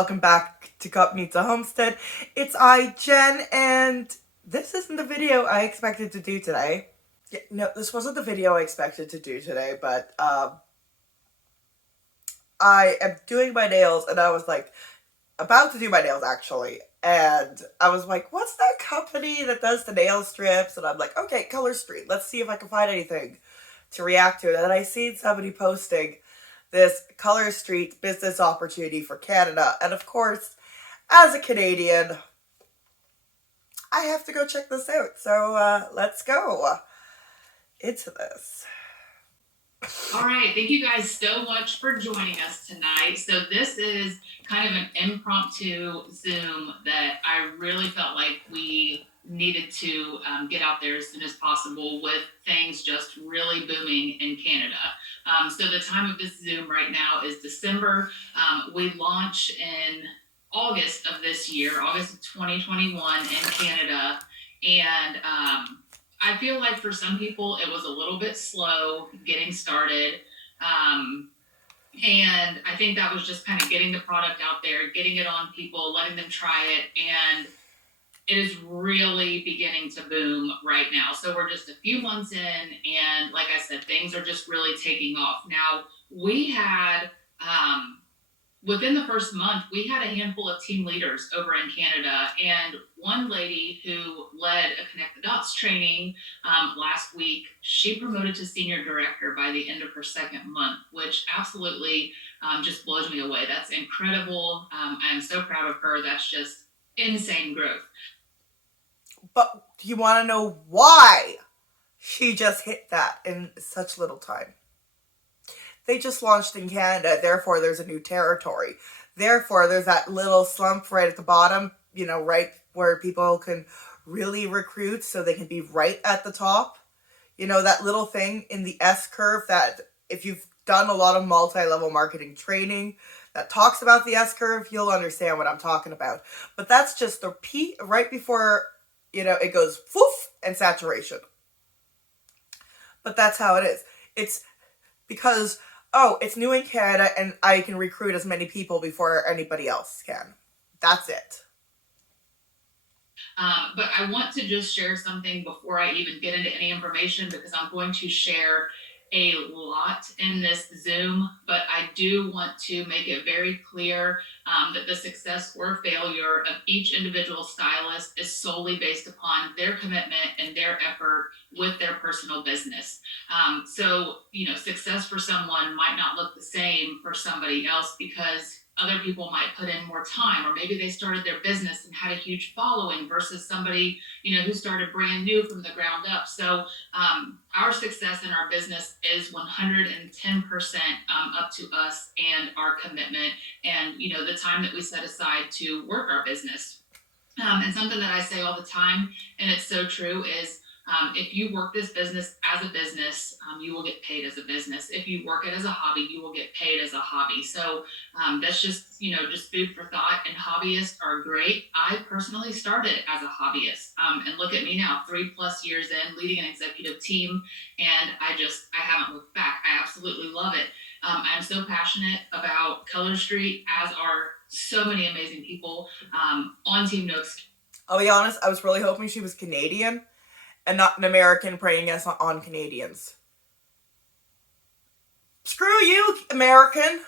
welcome back to Cat and Kitten Homestead. It's I, Jen, and this isn't the video I expected to do today. Yeah, no, this wasn't the video I expected to do today, but I am doing my nails, and I was like, about to do my nails actually, and I was like, what's that company that does the nail strips? And I'm like, okay, Color Street, let's see if I can find anything to react to. And then I seen somebody posting this Color Street business opportunity for Canada, and of course, as a Canadian, I have to go check this out. So let's go into this. All right, thank you guys so much for joining us tonight. So this is kind of an impromptu Zoom that I really felt like we needed to get out there as soon as possible with things just really booming in Canada. So the time of this Zoom right now is December. We launch in August of this year, August of 2021 in Canada. And I feel like for some people it was a little bit slow getting started. And I think that was just kind of getting the product out there, getting it on people, letting them try it. And it is really beginning to boom right now. So we're just a few months in, and like I said, things are just really taking off. Now, we had within the first month, we had a handful of team leaders over in Canada, and one lady who led a Connect the Dots training last week, she promoted to senior director by the end of her second month, which absolutely just blows me away. That's incredible. I'm so proud of her. That's just insane growth. But do you want to know why she just hit that in such little time? They just launched in Canada, therefore there's a new territory. Therefore, there's that little slump right at the bottom, right where people can really recruit so they can be right at the top. That little thing in the S curve that if you've done a lot of multi-level marketing training that talks about the S curve, you'll understand what I'm talking about. But that's just the peak right before, it goes woof and saturation. But that's how it is. It's because, it's new in Canada and I can recruit as many people before anybody else can. That's it. But I want to just share something before I even get into any information, because I'm going to share a lot in this Zoom, but I do want to make it very clear that the success or failure of each individual stylist is solely based upon their commitment and their effort with their personal business. So, success for someone might not look the same for somebody else, because other people might put in more time, or maybe they started their business and had a huge following versus somebody, who started brand new from the ground up. So our success in our business is 110% up to us and our commitment and, the time that we set aside to work our business. And something that I say all the time, and it's so true, is if you work this business as a business, you will get paid as a business. If you work it as a hobby, you will get paid as a hobby. So that's just, just food for thought. And hobbyists are great. I personally started as a hobbyist, and look at me now, 3+ years in, leading an executive team, and I haven't looked back. I absolutely love it. I'm so passionate about Color Street, as are so many amazing people on Team Nooks. I'll be honest, I was really hoping she was Canadian and not an American preying us on Canadians. Screw you, American.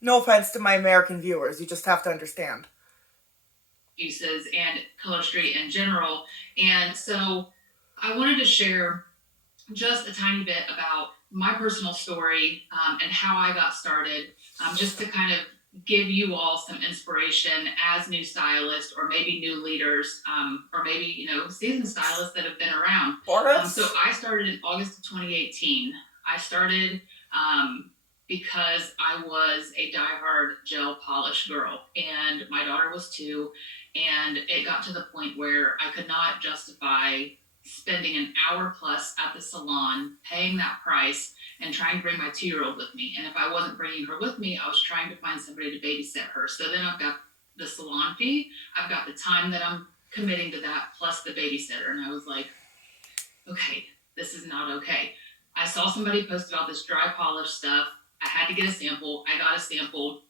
No offense to my American viewers, you just have to understand. Uses and Color Street in general. And so I wanted to share just a tiny bit about my personal story and how I got started, just to kind of give you all some inspiration as new stylists, or maybe new leaders, or maybe, seasoned stylists that have been around. Boris? So I started in August of 2018. I started because I was a diehard gel polish girl, and my daughter was 2, and it got to the point where I could not justify spending an hour plus at the salon, paying that price, and trying to bring my 2-year-old with me. And if I wasn't bringing her with me, I was trying to find somebody to babysit her. So then I've got the salon fee, I've got the time that I'm committing to that, plus the babysitter. And I was like, okay, this is not okay. I saw somebody post about this dry polish stuff. I had to get a sample. I got a sample.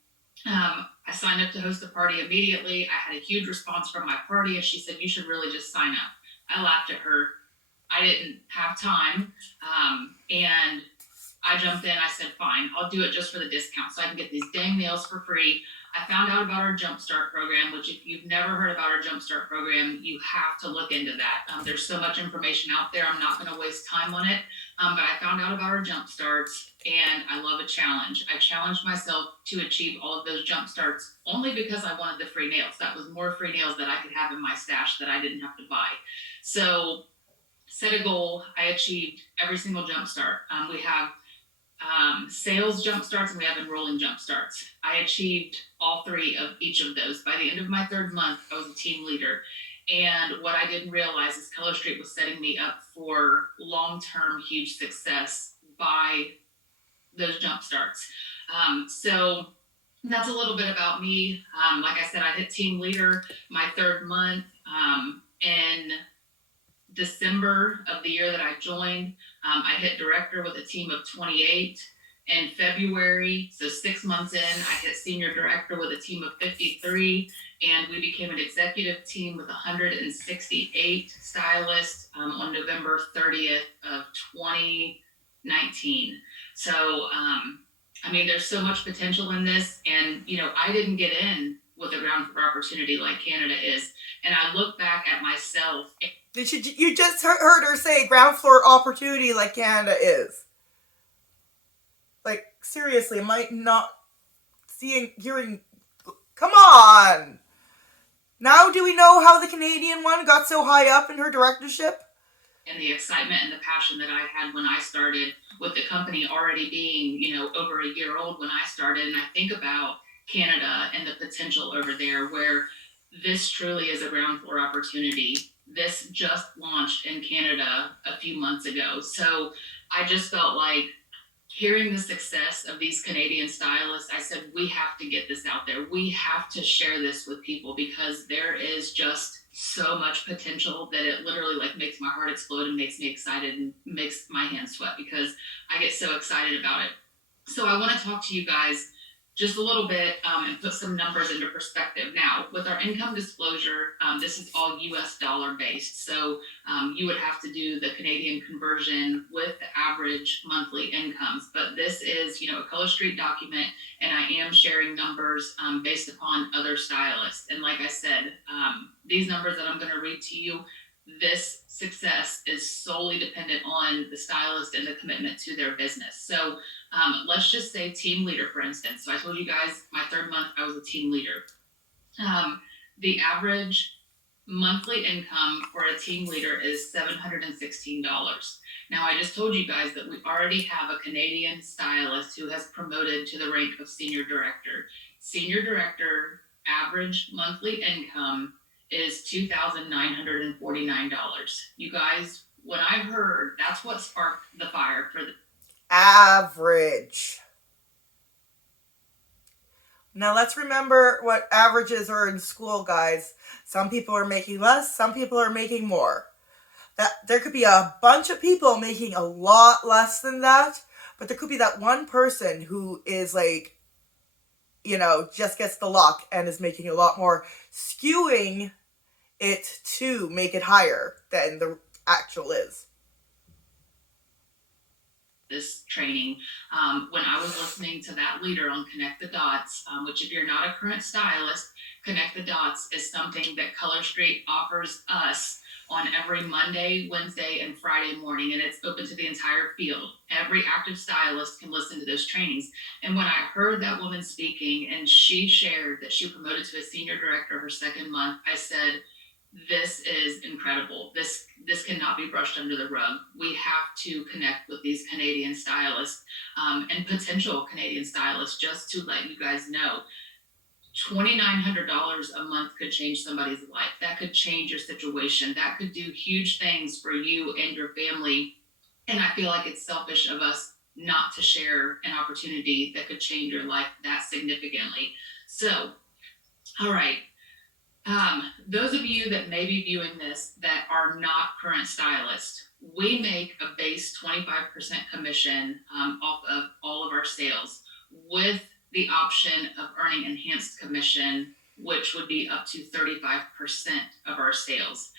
I signed up to host the party immediately. I had a huge response from my party, and she said, "You should really just sign up." I laughed at her. I didn't have time. And I jumped in. I said, "Fine, I'll do it just for the discount so I can get these dang nails for free." I found out about our Jumpstart program, which if you've never heard about our Jumpstart program, you have to look into that. There's so much information out there. I'm not going to waste time on it. But I found out about our Jumpstarts, and I love a challenge. I challenged myself to achieve all of those Jumpstarts only because I wanted the free nails. That was more free nails that I could have in my stash that I didn't have to buy. So set a goal. I achieved every single Jumpstart. We have sales jump starts and we have enrolling jump starts. I achieved all three of each of those. By the end of my third month, I was a team leader. And what I didn't realize is Color Street was setting me up for long-term huge success by those jump starts. So that's a little bit about me. Like I said, I hit team leader my third month. In December of the year that I joined, I hit director with a team of 28. In February, so 6 months in, I hit senior director with a team of 53, and we became an executive team with 168 stylists on November 30th of 2019. So, I mean, there's so much potential in this, and I didn't get in with a ground floor opportunity like Canada is, and I look back at myself. You just heard her say ground floor opportunity like Canada is. Like, seriously, am I not hearing? Come on! Now do we know how the Canadian one got so high up in her directorship? And the excitement and the passion that I had when I started, with the company already being, over a year old when I started. And I think about Canada and the potential over there, where this truly is a ground floor opportunity. This just launched in Canada a few months ago. So I just felt like, hearing the success of these Canadian stylists, I said, we have to get this out there. We have to share this with people, because there is just so much potential that it literally makes my heart explode and makes me excited and makes my hands sweat, because I get so excited about it. So I want to talk to you guys just a little bit and put some numbers into perspective. Now, with our income disclosure, this is all US dollar based. So you would have to do the Canadian conversion with the average monthly incomes. But this is, a Color Street document, and I am sharing numbers based upon other stylists. And like I said, these numbers that I'm going to read to you, this success is solely dependent on the stylist and the commitment to their business. So let's just say team leader, for instance. So I told you guys my third month, I was a team leader. The average monthly income for a team leader is $716. Now, I just told you guys that we already have a Canadian stylist who has promoted to the rank of senior director. Senior director average monthly income is $2,949. You guys, when I heard, that's what sparked the fire for the average. Now let's remember what averages are in school, guys. Some people are making less, some people are making more. There could be a bunch of people making a lot less than that, but there could be that one person who is just gets the luck and is making a lot more, skewing it to make it higher than the actual is. This training, when I was listening to that leader on Connect the Dots, which if you're not a current stylist, Connect the Dots is something that Color Street offers us on every Monday, Wednesday, and Friday morning, and it's open to the entire field. Every active stylist can listen to those trainings. And when I heard that woman speaking and she shared that she promoted to a senior director her second month, I said, this is incredible. This cannot be brushed under the rug. We have to connect with these Canadian stylists and potential Canadian stylists, just to let you guys know. $2,900 a month could change somebody's life. That could change your situation. That could do huge things for you and your family. And I feel like it's selfish of us not to share an opportunity that could change your life that significantly. So, all right. Those of you that may be viewing this that are not current stylists, we make a base 25% commission off of all of our sales. With the option of earning enhanced commission, which would be up to 35% of our sales.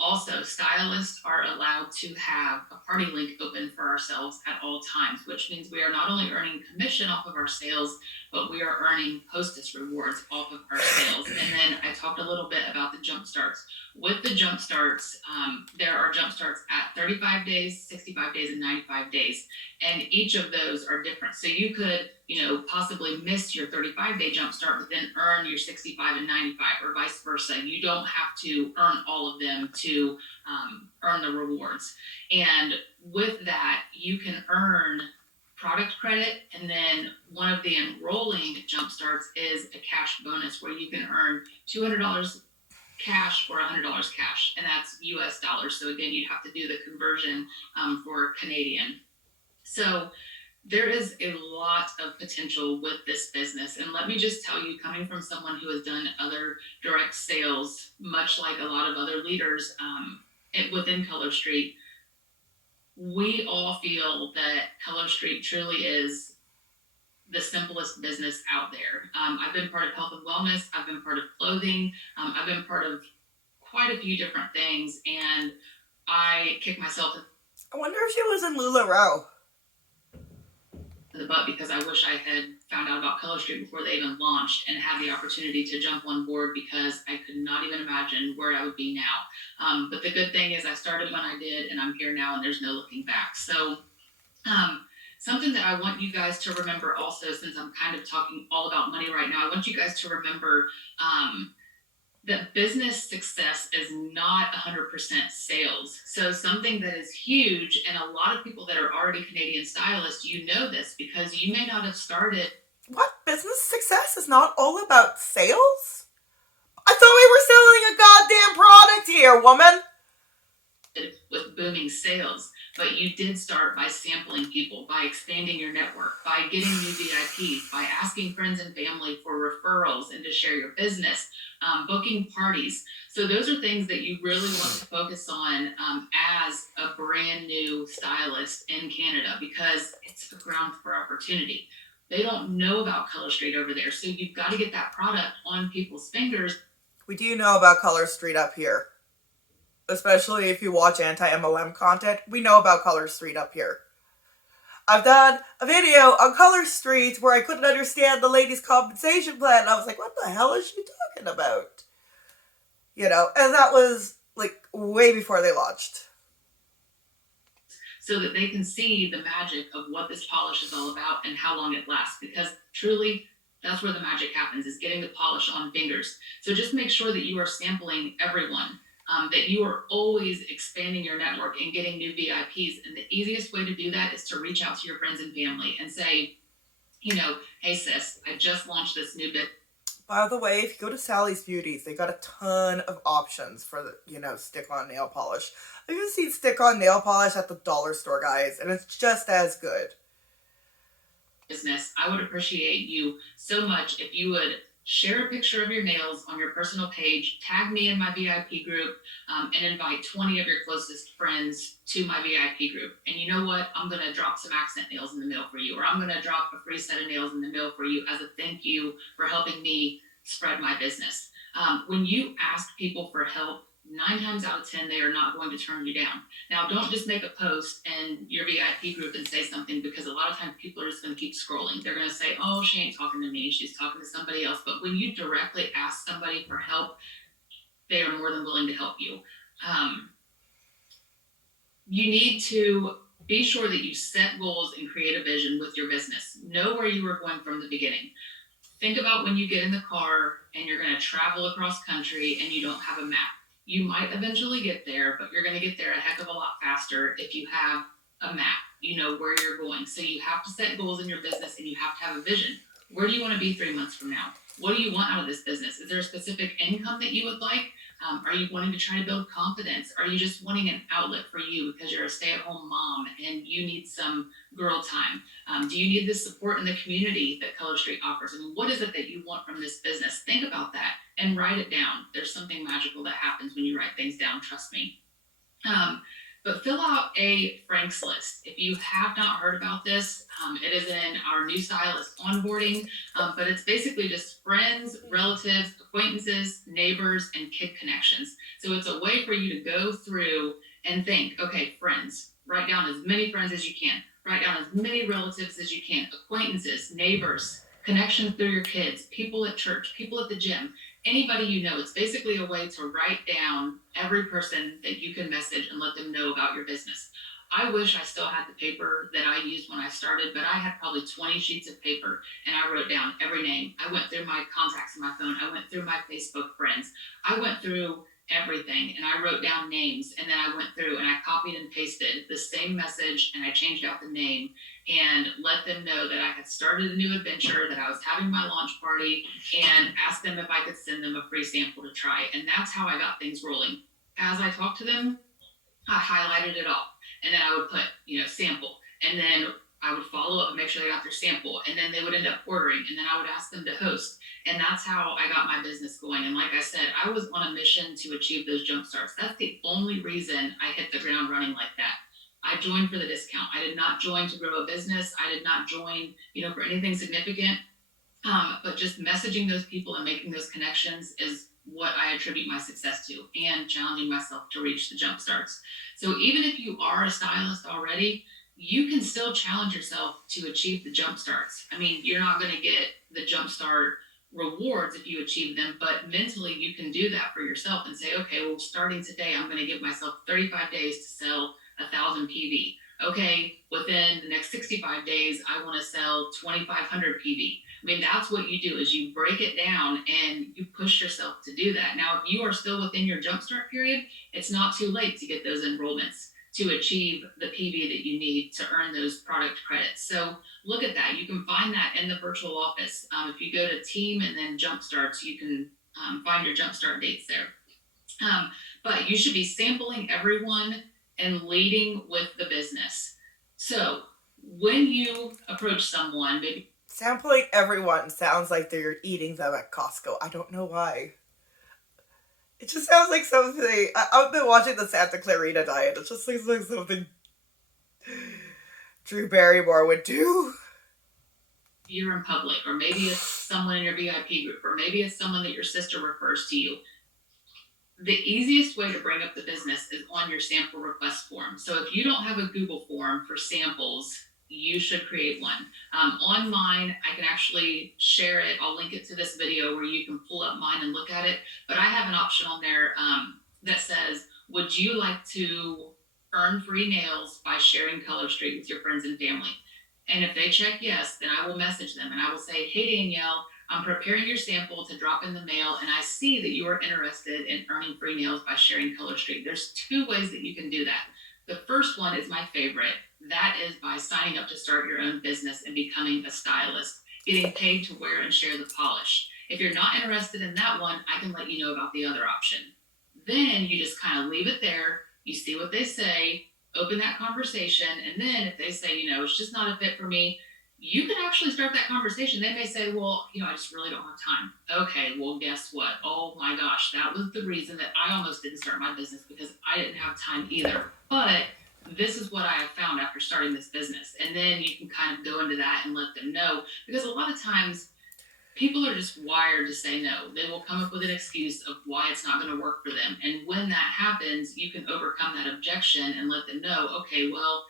Also, stylists are allowed to have a party link open for ourselves at all times, which means we are not only earning commission off of our sales, but we are earning hostess rewards off of our sales. And then I talked a little bit about the jump starts. With the jump starts, there are jump starts at 35 days, 65 days, and 95 days. And each of those are different. So you could, possibly miss your 35-day jump start, but then earn your 65 and 95, or vice versa. You don't have to earn all of them to earn the rewards. And with that, you can earn product credit, and then one of the enrolling jump starts is a cash bonus where you can earn $200 cash or $100 cash, and that's US dollars. So again, you'd have to do the conversion for Canadian. So there is a lot of potential with this business. And let me just tell you, coming from someone who has done other direct sales, much like a lot of other leaders within Color Street, we all feel that Color Street truly is the simplest business out there. I've been part of health and wellness. I've been part of clothing. I've been part of quite a few different things. And I kick myself I wonder if she was in LuLaRoe. in the butt because I wish I had found out about Color Street before they even launched and had the opportunity to jump on board, because I could not even imagine where I would be now. But the good thing is I started when I did, and I'm here now, and there's no looking back. So something that I want you guys to remember also, since I'm kind of talking all about money right now, I want you guys to remember that business success is not 100% sales. So something that is huge, and a lot of people that are already Canadian stylists, this because you may not have started. What? Business success is not all about sales? I thought we were selling a goddamn product here, woman. With booming sales, but you did start by sampling people, by expanding your network, by getting new VIPs, by asking friends and family for referrals and to share your business, booking parties. So those are things that you really want to focus on as a brand new stylist in Canada, because it's a ground for opportunity. They don't know about Color Street over there, so you've got to get that product on people's fingers. We do know about Color Street up here. Especially if you watch anti-MLM content, we know about Color Street up here. I've done a video on Color Street where I couldn't understand the lady's compensation plan. And I was like, what the hell is she talking about? And that was like way before they launched. So that they can see the magic of what this polish is all about and how long it lasts. Because truly, that's where the magic happens, is getting the polish on fingers. So just make sure that you are sampling everyone. That you are always expanding your network and getting new VIPs. And the easiest way to do that is to reach out to your friends and family and say, hey sis, I just launched this new bit. By the way, if you go to Sally's Beauties, they got a ton of options for the, stick-on nail polish. I've even seen stick-on nail polish at the dollar store, guys, and it's just as good. Business, I would appreciate you so much if you would share a picture of your nails on your personal page, tag me in my VIP group, and invite 20 of your closest friends to my VIP group. And you know what? I'm going to drop some accent nails in the mail for you, or I'm going to drop a free set of nails in the mail for you as a thank you for helping me spread my business. When you ask people for help, 9 times out of 10, they are not going to turn you down. Now, don't just make a post in your VIP group and say something, because a lot of times people are just going to keep scrolling. They're going to say, oh, she ain't talking to me, she's talking to somebody else. But when you directly ask somebody for help, they are more than willing to help you. You need to be sure that you set goals and create a vision with your business. Know where you are going from the beginning. Think about when you get in the car and you're going to travel across country and you don't have a map. You might eventually get there, but you're going to get there a heck of a lot faster if you have a map. You know where you're going. So you have to set goals in your business, and you have to have a vision. Where do you want to be 3 months from now? What do you want out of this business? Is there a specific income that you would like? Are you wanting to try to build confidence? Are you just wanting an outlet for you because you're a stay-at-home mom and you need some girl time? Do you need the support in the community that Color Street offers? I mean, what is it that you want from this business? Think about that and write it down. There's something magical that happens when you write things down, trust me. But fill out a Frank's list. If you have not heard about this, it is in our new stylist onboarding, but it's basically just friends, relatives, acquaintances, neighbors, and kid connections. So it's a way for you to go through and think, okay, friends, write down as many friends as you can, write down as many relatives as you can, acquaintances, neighbors, connections through your kids, people at church, people at the gym, anybody you know. It's basically a way to write down every person that you can message and let them know about your business. I wish I still had the paper that I used when I started, but I had probably 20 sheets of paper and I wrote down every name. I went through my contacts in my phone. I went through my Facebook friends. I went through everything and I wrote down names, and then I went through and I copied and pasted the same message and I changed out the name and let them know that I had started a new adventure, that I was having my launch party, and asked them if I could send them a free sample to try. And that's how I got things rolling. As I talked to them, I highlighted it all. And then I would put, sample. And then I would follow up and make sure they got their sample. And then they would end up ordering. And then I would ask them to host. And that's how I got my business going. And like I said, I was on a mission to achieve those jump starts. That's the only reason I hit the ground running like that. I joined for the discount. I did not join to grow a business. I did not join, for anything significant. But just messaging those people and making those connections is what I attribute my success to, and challenging myself to reach the jump starts. So even if you are a stylist already, you can still challenge yourself to achieve the jump starts. I mean, you're not going to get the jump start rewards if you achieve them, but mentally you can do that for yourself and say, okay, well, starting today, I'm going to give myself 35 days to sell 1,000 PV. Okay, within the next 65 days, I want to sell 2,500 PV. I mean, that's what you do, is you break it down and you push yourself to do that. Now, if you are still within your jumpstart period, it's not too late to get those enrollments to achieve the PV that you need to earn those product credits. So look at that. You can find that in the virtual office. If you go to team and then jumpstarts, you can find your jumpstart dates there. But you should be sampling everyone and leading with the business. So when you approach someone, maybe Sampling everyone sounds like they're eating them at Costco. I don't know why. It just sounds like something. I've been watching the Santa Clarita Diet. It just seems like something Drew Barrymore would do. you're in public, or maybe it's someone in your VIP group, or maybe it's someone that your sister refers to you. The easiest way to bring up the business is on your sample request form. So if you don't have a Google form for samples, you should create one. On mine, I can actually share it. I'll link it to this video where you can pull up mine and look at it. But I have an option on there that says, would you like to earn free nails by sharing Color Street with your friends and family? And if they check yes, then I will message them and I will say, hey, Danielle, I'm preparing your sample to drop in the mail, and I see that you are interested in earning free nails by sharing Color Street. There's two ways that you can do that. The first one is my favorite. That is by signing up to start your own business and becoming a stylist, getting paid to wear and share the polish. If you're not interested in that one, I can let you know about the other option. Then you just kind of leave it there. You see what they say, open that conversation, and then if they say, it's just not a fit for me, you can actually start that conversation. They may say, well, I just really don't have time. Okay, well, guess what? Oh my gosh, that was the reason that I almost didn't start my business, because I didn't have time either. But this is what I have found after starting this business. And then you can kind of go into that and let them know, because a lot of times people are just wired to say no. They will come up with an excuse of why it's not going to work for them. And when that happens, you can overcome that objection and let them know, okay, well,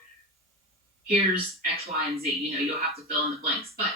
here's X, Y, and Z. You'll have to fill in the blanks. But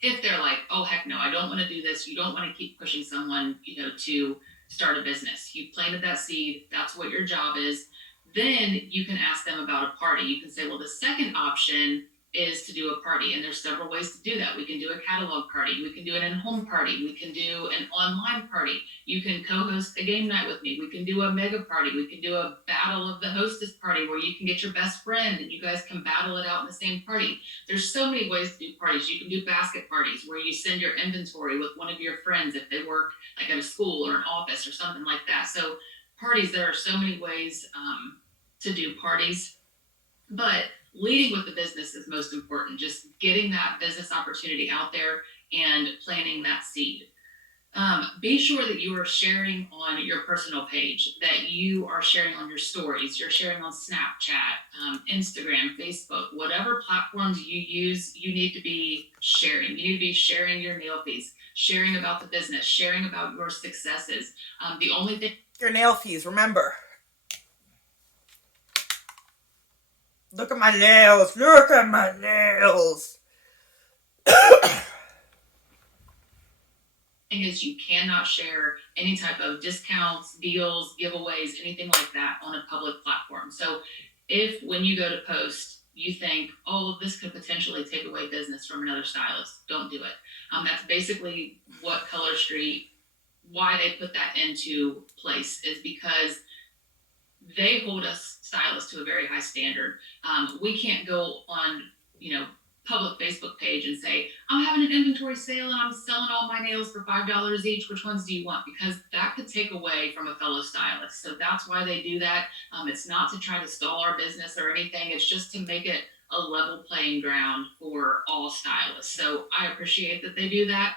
if they're like, oh, heck no, I don't want to do this. You don't want to keep pushing someone, to start a business. You planted that seed. That's what your job is. Then you can ask them about a party. You can say, well, the second option is to do a party. And there's several ways to do that. We can do a catalog party. We can do an in-home party. We can do an online party. You can co-host a game night with me. We can do a mega party. We can do a battle of the hostess party where you can get your best friend and you guys can battle it out in the same party. There's so many ways to do parties. You can do basket parties where you send your inventory with one of your friends if they work like at a school or an office or something like that. So parties, there are so many ways to do parties, but leading with the business is most important. Just getting that business opportunity out there and planting that seed. Be sure that you are sharing on your personal page, that you are sharing on your stories, you're sharing on Snapchat, Instagram, Facebook, whatever platforms you use, you need to be sharing. You need to be sharing your nail fees, sharing about the business, sharing about your successes. The only thing. Your nail fees, remember. Look at my nails. Look at my nails. Is you cannot share any type of discounts, deals, giveaways, anything like that on a public platform. So if when you go to post, you think, oh, this could potentially take away business from another stylist, don't do it. That's basically what Color Street, why they put that into place, is because they hold us stylists to a very high standard. We can't go on, public Facebook page and say, I'm having an inventory sale and I'm selling all my nails for $5 each. Which ones do you want? Because that could take away from a fellow stylist. So that's why they do that. It's not to try to stall our business or anything. It's just to make it a level playing ground for all stylists. So I appreciate that they do that.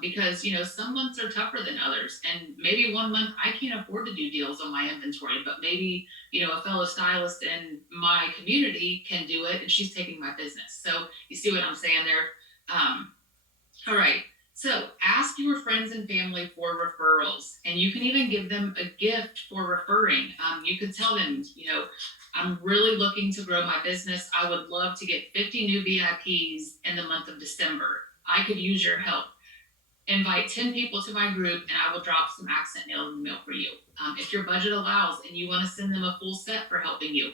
Because some months are tougher than others, and maybe one month I can't afford to do deals on my inventory, but maybe a fellow stylist in my community can do it, and she's taking my business. So you see what I'm saying there? All right. So ask your friends and family for referrals, and you can even give them a gift for referring. You could tell them, I'm really looking to grow my business. I would love to get 50 new VIPs in the month of December. I could use your help. Invite 10 people to my group and I will drop some accent nails in the mail for you. If your budget allows and you want to send them a full set for helping you,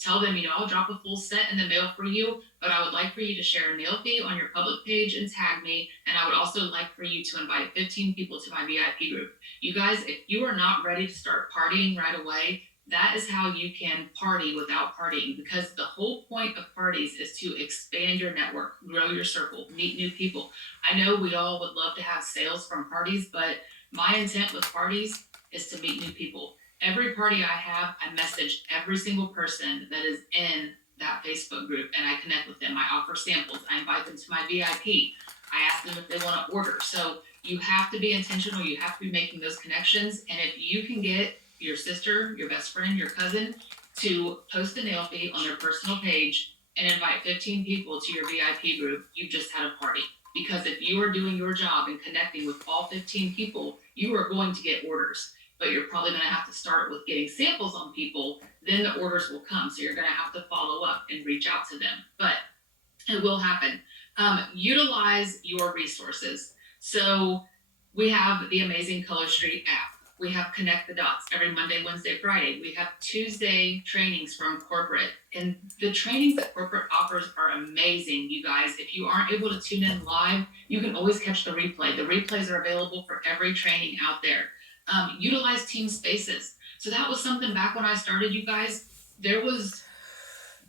tell them, I'll drop a full set in the mail for you, but I would like for you to share a nail fee on your public page and tag me. And I would also like for you to invite 15 people to my VIP group. You guys, if you are not ready to start partying right away, that is how you can party without partying, because the whole point of parties is to expand your network, grow your circle, meet new people. I know we all would love to have sales from parties, but my intent with parties is to meet new people. Every party I have, I message every single person that is in that Facebook group and I connect with them. I offer samples. I invite them to my VIP. I ask them if they want to order. So you have to be intentional. You have to be making those connections. And if you can get your sister, your best friend, your cousin to post a nail fee on their personal page and invite 15 people to your VIP group, you've just had a party. Because if you are doing your job and connecting with all 15 people, you are going to get orders. But you're probably going to have to start with getting samples on people. Then the orders will come. So you're going to have to follow up and reach out to them. But it will happen. Utilize your resources. So we have the amazing Color Street app. We have Connect the Dots every Monday, Wednesday, Friday. We have Tuesday trainings from corporate. And the trainings that corporate offers are amazing, you guys. If you aren't able to tune in live, you can always catch the replay. The replays are available for every training out there. Utilize team spaces. So that was something back when I started, you guys. There was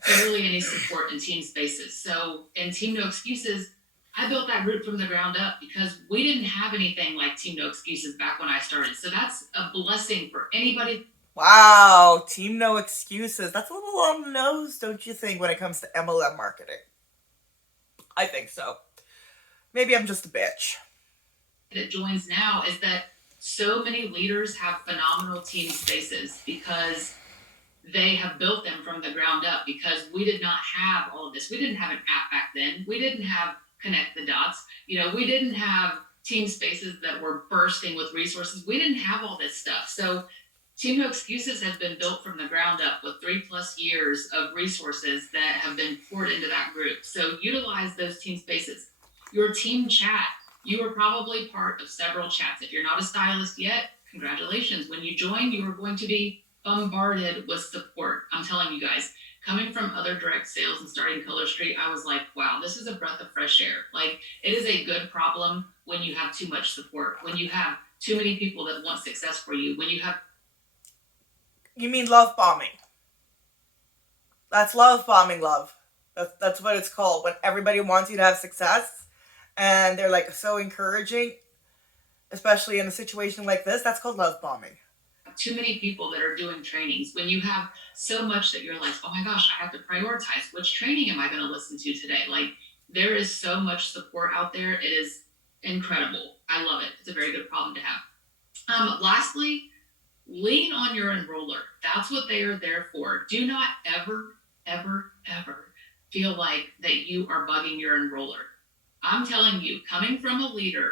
barely any support in team spaces. So in Team No Excuses, I built that group from the ground up because we didn't have anything like Team No Excuses back when I started. So that's a blessing for anybody. Wow, Team No Excuses. That's a little on the nose, don't you think, when it comes to MLM marketing? I think so. Maybe I'm just a bitch. That joins now is that so many leaders have phenomenal team spaces because they have built them from the ground up, because we did not have all of this. We didn't have an app back then. We didn't have Connect the Dots. We didn't have team spaces that were bursting with resources. We didn't have all this stuff. So Team No Excuses has been built from the ground up with 3+ years of resources that have been poured into that group. So utilize those team spaces. Your team chat. You are probably part of several chats. If you're not a stylist yet, congratulations. When you join, you are going to be bombarded with support. I'm telling you guys, coming from other direct sales and starting Color Street, I was like, wow, this is a breath of fresh air. Like, it is a good problem when you have too much support, when you have too many people that want success for you, when you have... You mean love bombing. That's love bombing, love. That's what it's called. When everybody wants you to have success and they're like so encouraging, especially in a situation like this, that's called love bombing. Too many people that are doing trainings, when you have so much that you're like, oh my gosh, I have to prioritize which training am I going to listen to today. Like, there is so much support out there. It is incredible. I love it. It's a very good problem to have. Lastly, lean on your enroller. That's what they are there for. Do not ever, ever, ever feel like that you are bugging your enroller. I'm telling you, coming from a leader,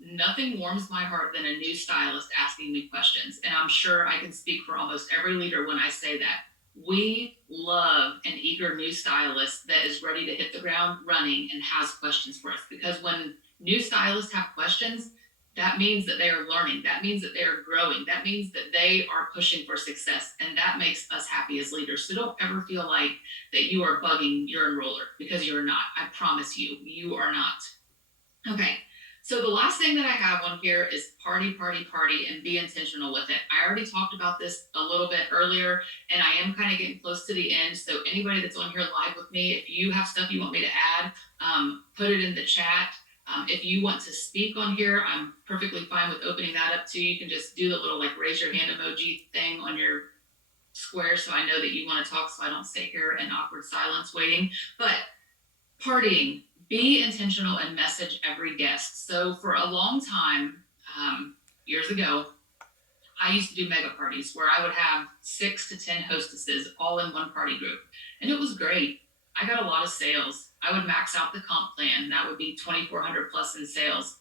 nothing warms my heart than a new stylist asking me questions. And I'm sure I can speak for almost every leader when I say that. We love an eager new stylist that is ready to hit the ground running and has questions for us. Because when new stylists have questions, that means that they are learning. That means that they are growing. That means that they are pushing for success. And that makes us happy as leaders. So don't ever feel like that you are bugging your enroller, because you're not. I promise you, you are not. Okay. So the last thing that I have on here is party, party, party, and be intentional with it. I already talked about this a little bit earlier, and I am kind of getting close to the end. So anybody that's on here live with me, if you have stuff you want me to add, put it in the chat. If you want to speak on here, I'm perfectly fine with opening that up too. You can just do the little like raise your hand emoji thing on your square so I know that you want to talk, so I don't sit here in awkward silence waiting. But partying, be intentional and message every guest. So for a long time, years ago, I used to do mega parties where I would have 6 to 10 hostesses all in one party group. And it was great. I got a lot of sales. I would max out the comp plan. That would be 2,400 plus in sales.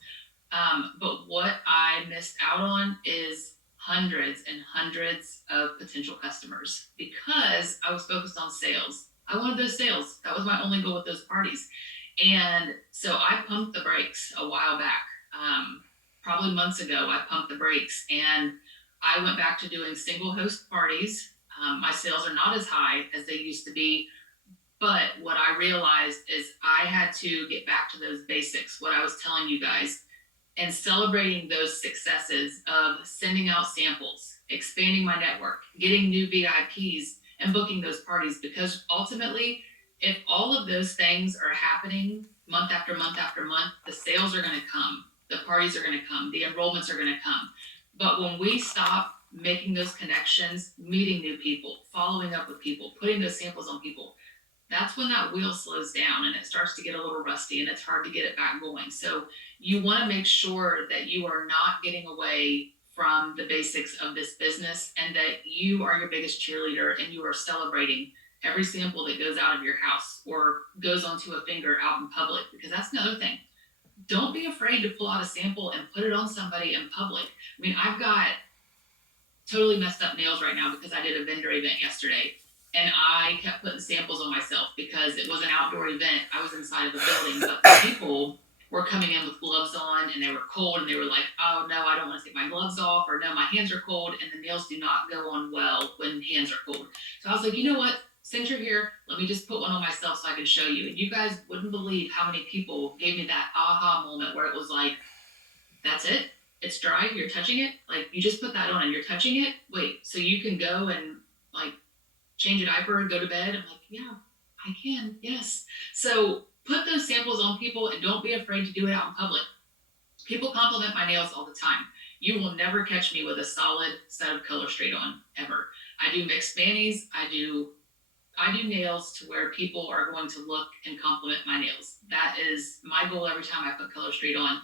But what I missed out on is hundreds and hundreds of potential customers because I was focused on sales. I wanted those sales. That was my only goal with those parties. And so I pumped the brakes a while back. Probably months ago, I pumped the brakes and I went back to doing single host parties. My sales are not as high as they used to be. But what I realized is I had to get back to those basics, what I was telling you guys, and celebrating those successes of sending out samples, expanding my network, getting new VIPs, and booking those parties. Because ultimately, if all of those things are happening month after month after month, the sales are going to come, the parties are going to come, the enrollments are going to come. But when we stop making those connections, meeting new people, following up with people, putting those samples on people, that's when that wheel slows down and it starts to get a little rusty and it's hard to get it back going. So you want to make sure that you are not getting away from the basics of this business and that you are your biggest cheerleader and you are celebrating every sample that goes out of your house or goes onto a finger out in public, because that's another thing. Don't be afraid to pull out a sample and put it on somebody in public. I mean, I've got totally messed up nails right now because I did a vendor event yesterday. And I kept putting samples on myself because it was an outdoor event. I was inside of a building, but the people were coming in with gloves on and they were cold and they were like, oh no, I don't want to take my gloves off, or no, my hands are cold, and the nails do not go on well when hands are cold. So I was like, you know what? Since you're here, let me just put one on myself so I can show you. And you guys wouldn't believe how many people gave me that aha moment where it was like, that's it? It's dry? You're touching it? Like, you just put that on and you're touching it? Wait, so you can go and like change a diaper and go to bed? I'm like, yeah, I can, yes. So put those samples on people and don't be afraid to do it out in public. People compliment my nails all the time. You will never catch me with a solid set of color straight on, ever. I do mixed manis. I do nails to where people are going to look and compliment my nails. That is my goal every time I put color straight on.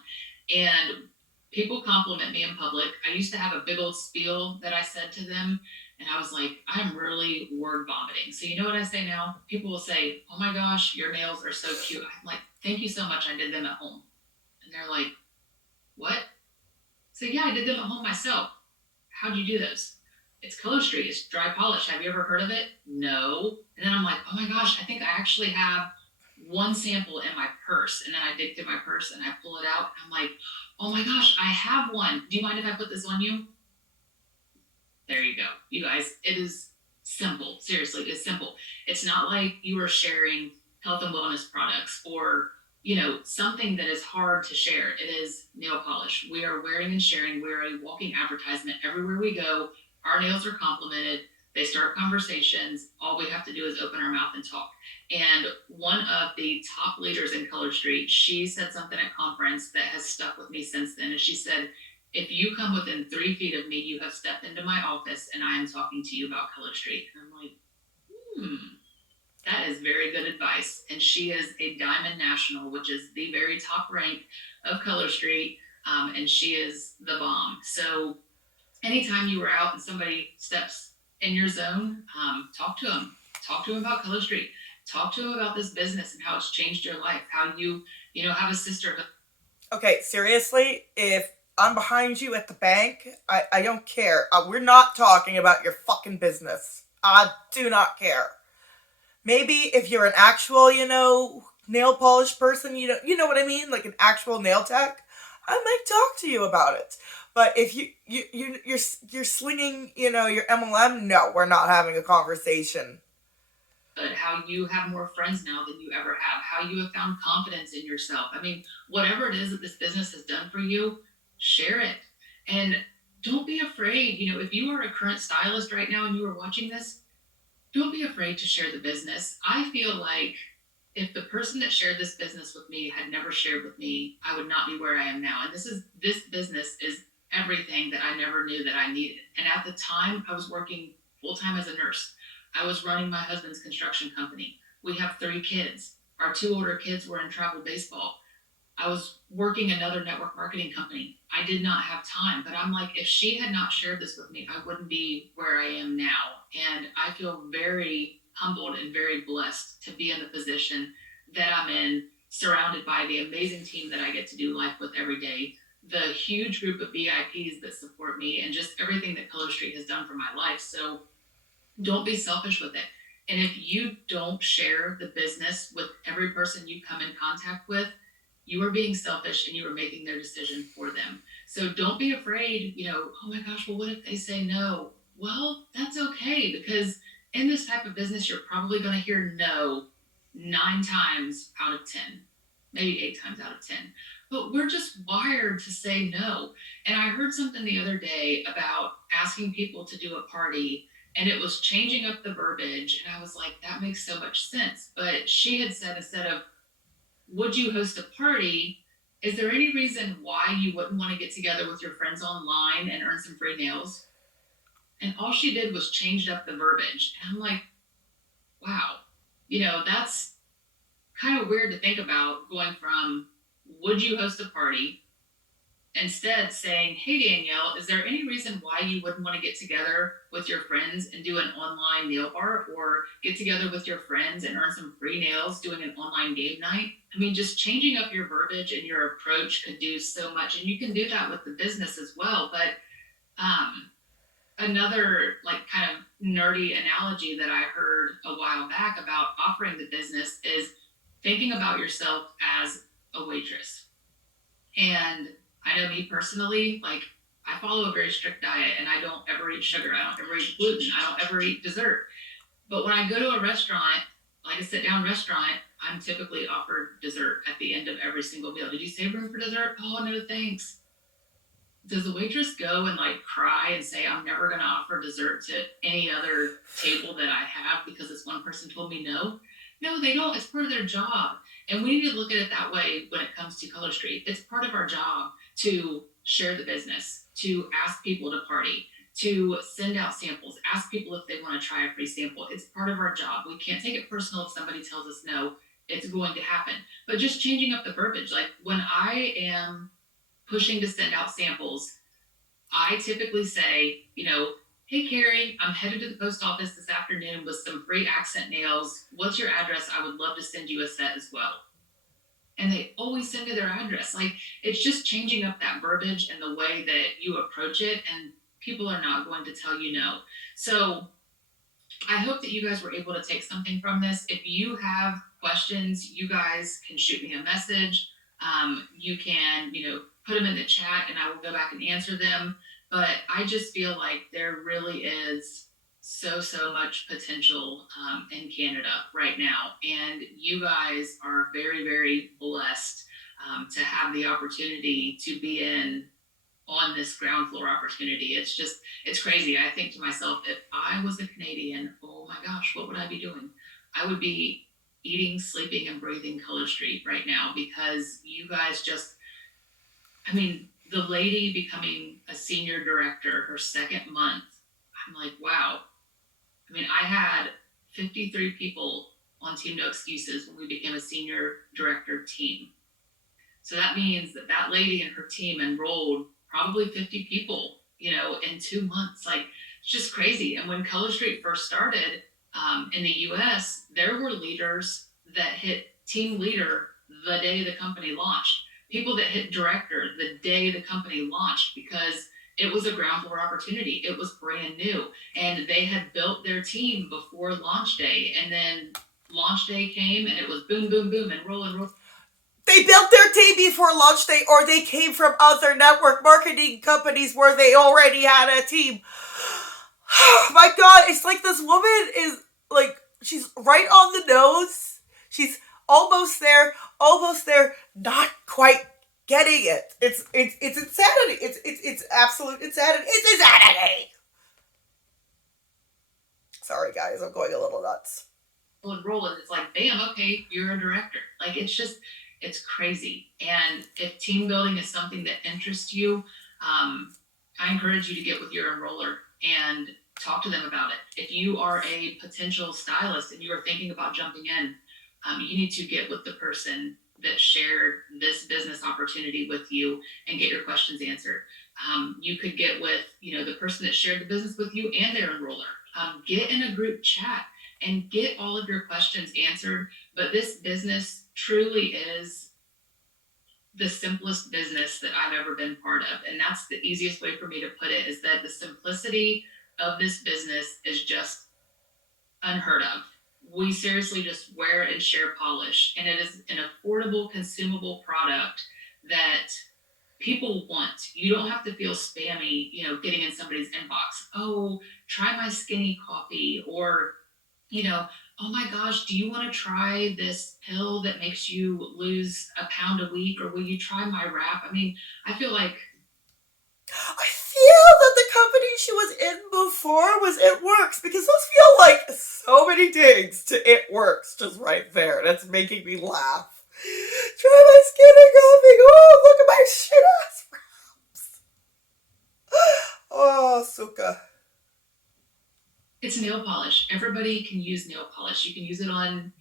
And people compliment me in public. I used to have a big old spiel that I said to them, and I was like, I'm really word vomiting. So you know what I say now? People will say, oh my gosh, your nails are so cute. I'm like, thank you so much. I did them at home. And they're like, what? So yeah, I did them at home myself. How'd you do those? It's Color Street. It's dry polish. Have you ever heard of it? No. And then I'm like, oh my gosh, I think I actually have one sample in my purse. And then I dig through my purse and I pull it out. I'm like, oh my gosh, I have one. Do you mind if I put this on you? There you go. You guys, it is simple. Seriously, it's simple. It's not like you are sharing health and wellness products or, something that is hard to share. It is nail polish. We are wearing and sharing. We're a walking advertisement everywhere we go. Our nails are complimented. They start conversations. All we have to do is open our mouth and talk. And one of the top leaders in Color Street, she said something at conference that has stuck with me since then. And she said, if you come within 3 feet of me, you have stepped into my office and I am talking to you about Color Street. And I'm like, That is very good advice. And she is a Diamond National, which is the very top rank of Color Street. And she is the bomb. So anytime you were out and somebody steps in your zone, talk to them. Talk to them about Color Street. Talk to them about this business and how it's changed your life. How you have a sisterhood. Okay, seriously, if I'm behind you at the bank, I don't care. We're not talking about your fucking business. I do not care. Maybe if you're an actual, nail polish person, you know what I mean, like an actual nail tech, I might talk to you about it. But if you're slinging, your MLM, no, we're not having a conversation. How you have more friends now than you ever have, how you have found confidence in yourself. I mean, whatever it is that this business has done for you, share it. And don't be afraid. If you are a current stylist right now and you are watching this, don't be afraid to share the business. I feel like if the person that shared this business with me had never shared with me, I would not be where I am now. And this business is everything that I never knew that I needed. And at the time, I was working full time as a nurse. I was running my husband's construction company. We have 3 kids. Our 2 older kids were in travel baseball. I was working another network marketing company. I did not have time, but I'm like, if she had not shared this with me, I wouldn't be where I am now. And I feel very humbled and very blessed to be in the position that I'm in, surrounded by the amazing team that I get to do life with every day, the huge group of VIPs that support me, and just everything that Color Street has done for my life. So don't be selfish with it. And if you don't share the business with every person you come in contact with, you are being selfish and you are making their decision for them. So don't be afraid, oh my gosh, well, what if they say no? Well, that's okay, because in this type of business, you're probably going to hear no 9 times out of 10, maybe 8 times out of 10. But we're just wired to say no. And I heard something the other day about asking people to do a party, and it was changing up the verbiage. And I was like, that makes so much sense. But she had said, instead of, would you host a party? Is there any reason why you wouldn't want to get together with your friends online and earn some free nails? And all she did was changed up the verbiage. And I'm like, wow, that's kind of weird to think about, going from, would you host a party, instead saying, hey, Danielle, is there any reason why you wouldn't want to get together with your friends and do an online nail bar, or get together with your friends and earn some free nails doing an online game night? I mean, just changing up your verbiage and your approach could do so much. And you can do that with the business as well. But another like kind of nerdy analogy that I heard a while back about offering the business is thinking about yourself as a waitress. And I know me personally, like, I follow a very strict diet and I don't ever eat sugar. I don't ever eat gluten. I don't ever eat dessert. But when I go to a restaurant, like a sit down restaurant, I'm typically offered dessert at the end of every single meal. Did you save room for dessert? Oh, no, thanks. Does the waitress go and like cry and say, I'm never going to offer dessert to any other table that I have because this one person told me no? No, they don't. It's part of their job. And we need to look at it that way when it comes to Color Street. It's part of our job to share the business, to ask people to party, to send out samples, ask people if they want to try a free sample. It's part of our job. We can't take it personal if somebody tells us no. It's going to happen. But just changing up the verbiage, like when I am pushing to send out samples, I typically say, hey, Carrie, I'm headed to the post office this afternoon with some free accent nails. What's your address? I would love to send you a set as well. And they always send me their address. Like, it's just changing up that verbiage and the way that you approach it, and people are not going to tell you no. So I hope that you guys were able to take something from this. If you have questions, you guys can shoot me a message. You can, put them in the chat and I will go back and answer them. But I just feel like there really is so much potential in Canada right now. And you guys are very, very blessed to have the opportunity to be in on this ground floor opportunity. It's crazy. I think to myself, if I was a Canadian, oh my gosh, what would I be doing? I would be eating, sleeping, and breathing Color Street right now, because you guys just, I mean, the lady becoming a senior director, her second month, I'm like, wow. I mean, I had 53 people on Team No Excuses when we became a senior director team. So that means that that lady and her team enrolled probably 50 people, in 2 months. Like, it's just crazy. And when Color Street first started in the US, there were leaders that hit team leader the day the company launched, people that hit director the day the company launched, because it was a ground floor opportunity. It was brand new. And they had built their team before launch day. And then launch day came and it was boom, boom, boom, and roll and roll. They built their team before launch day, or they came from other network marketing companies where they already had a team. My God, it's like this woman is like, she's right on the nose. She's almost there, not quite getting it. It's insanity. It's absolute insanity. It's insanity. Sorry, guys, I'm going a little nuts. And roll, and it's like, bam, okay, you're a director. Like, it's crazy. And if team building is something that interests you, I encourage you to get with your enroller and talk to them about it. If you are a potential stylist and you are thinking about jumping in, you need to get with the person that shared this business opportunity with you and get your questions answered. You could get with, the person that shared the business with you and their enroller. Get in a group chat and get all of your questions answered. But this business truly is the simplest business that I've ever been part of. And that's the easiest way for me to put it, is that the simplicity of this business is just unheard of. We seriously just wear and share polish, and it is an affordable, consumable product that people want. You don't have to feel spammy, getting in somebody's inbox. Oh, try my skinny coffee, or, oh my gosh, do you want to try this pill that makes you lose a pound a week? Or will you try my wrap? I mean, I feel like that the company she was in before was It Works, because those feel like so many digs to It Works just right there. That's making me laugh. Try my skinny coffee. Oh, look at my shit ass wraps. Oh, Suka. it's nail polish. Everybody can use nail polish. You can use it on,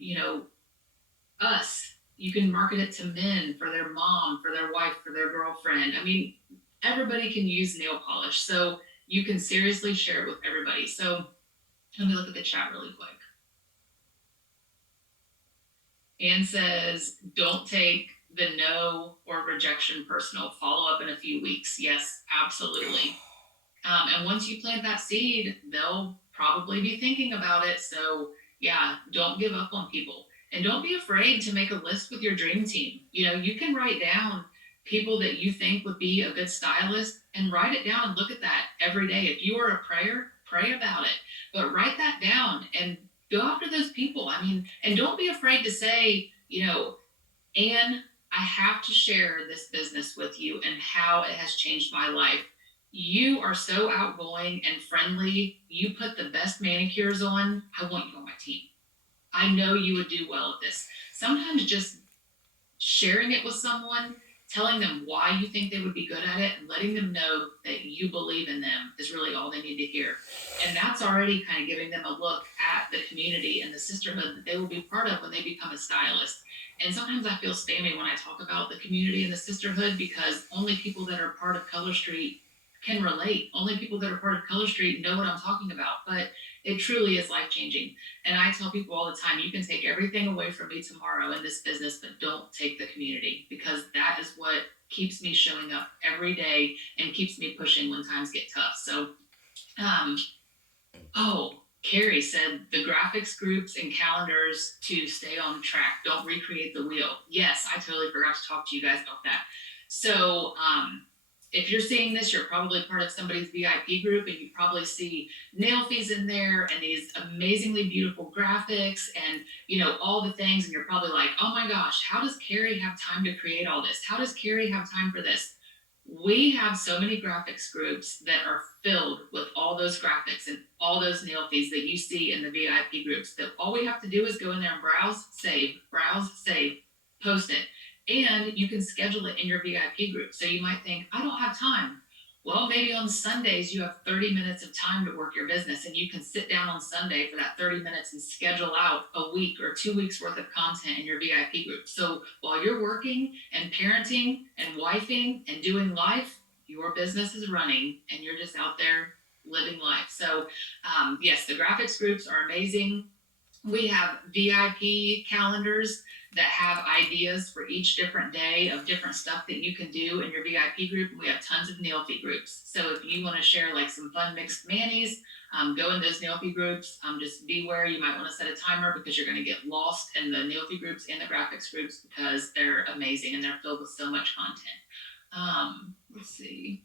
us. You can market it to men, for their mom, for their wife, for their girlfriend. I mean, everybody can use nail polish. So you can seriously share it with everybody. So let me look at the chat really quick. Anne says, don't take the no or rejection personal. Follow up in a few weeks. Yes, absolutely. And once you plant that seed, they'll probably be thinking about it. So yeah, don't give up on people. And don't be afraid to make a list with your dream team. You can write down people that you think would be a good stylist, and write it down and look at that every day. If you are a prayer, pray about it. But write that down and go after those people. I mean, and don't be afraid to say, Anne, I have to share this business with you and how it has changed my life. You are so outgoing and friendly. You put the best manicures on. I want you on my team. I know you would do well at this. Sometimes just sharing it with someone, telling them why you think they would be good at it, and letting them know that you believe in them is really all they need to hear. And that's already kind of giving them a look at the community and the sisterhood that they will be part of when they become a stylist. And sometimes I feel spammy when I talk about the community and the sisterhood, because only people that are part of Color Street can relate. Only people that are part of Color Street know what I'm talking about. But it truly is life-changing. And I tell people all the time, you can take everything away from me tomorrow in this business, but don't take the community, because that is what keeps me showing up every day and keeps me pushing when times get tough. So, Carrie said the graphics groups and calendars to stay on track. Don't recreate the wheel. Yes, I totally forgot to talk to you guys about that. So, if you're seeing this, you're probably part of somebody's VIP group, and you probably see nail fees in there and these amazingly beautiful graphics and, all the things. And you're probably like, oh my gosh, how does Carrie have time to create all this? How does Carrie have time for this? We have so many graphics groups that are filled with all those graphics and all those nail fees that you see in the VIP groups, that all we have to do is go in there and browse, save, post it. And you can schedule it in your VIP group. So you might think, I don't have time. Well, maybe on Sundays you have 30 minutes of time to work your business, and you can sit down on Sunday for that 30 minutes and schedule out a week or 2 weeks worth of content in your VIP group. So while you're working and parenting and wifing and doing life, your business is running and you're just out there living life. So, yes, the graphics groups are amazing. We have VIP calendars that have ideas for each different day of different stuff that you can do in your VIP group. We have tons of Nailfee groups. So if you want to share like some fun mixed manis, go in those Nailfee groups. Just beware, you might want to set a timer because you're going to get lost in the Nailfee groups and the graphics groups because they're amazing and they're filled with so much content. Let's see.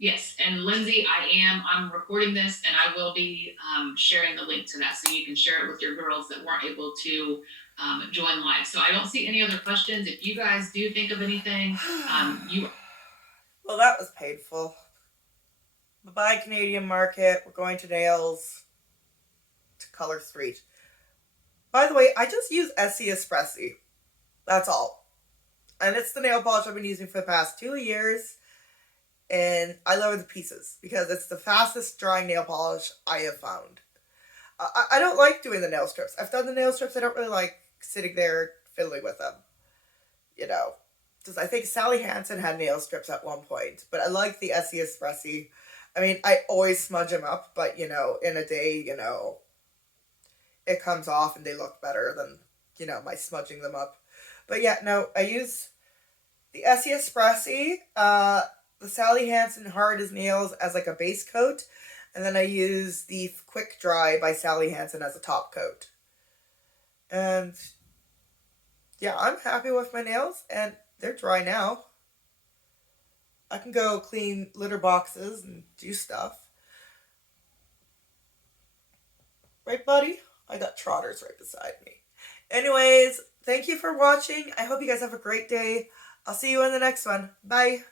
Yes, and Lindsay, I'm recording this and I will be sharing the link to that so you can share it with your girls that weren't able to join live. So I don't see any other questions. If you guys do think of anything, you... Well, that was painful. Bye-bye, Canadian market. We're going to nails to Color Street. By the way, I just use Essie Espressi. That's all. And it's the nail polish I've been using for the past 2 years. And I love it to pieces because it's the fastest drying nail polish I have found. I don't like doing the nail strips. I've done the nail strips. I don't really like sitting there fiddling with them. You know, because I think Sally Hansen had nail strips at one point. But I like the Essie Espressi. I mean, I always smudge them up. But, you know, in a day, you know, it comes off and they look better than, you know, my smudging them up. But yeah, no, I use the Essie Espressi, the Sally Hansen Hard as Nails as like a base coat, and then I use the Quick Dry by Sally Hansen as a top coat. And yeah, I'm happy with my nails, and they're dry now. I can go clean litter boxes and do stuff. Right, buddy? I got trotters right beside me. Anyways, thank you for watching. I hope you guys have a great day. I'll see you in the next one. Bye.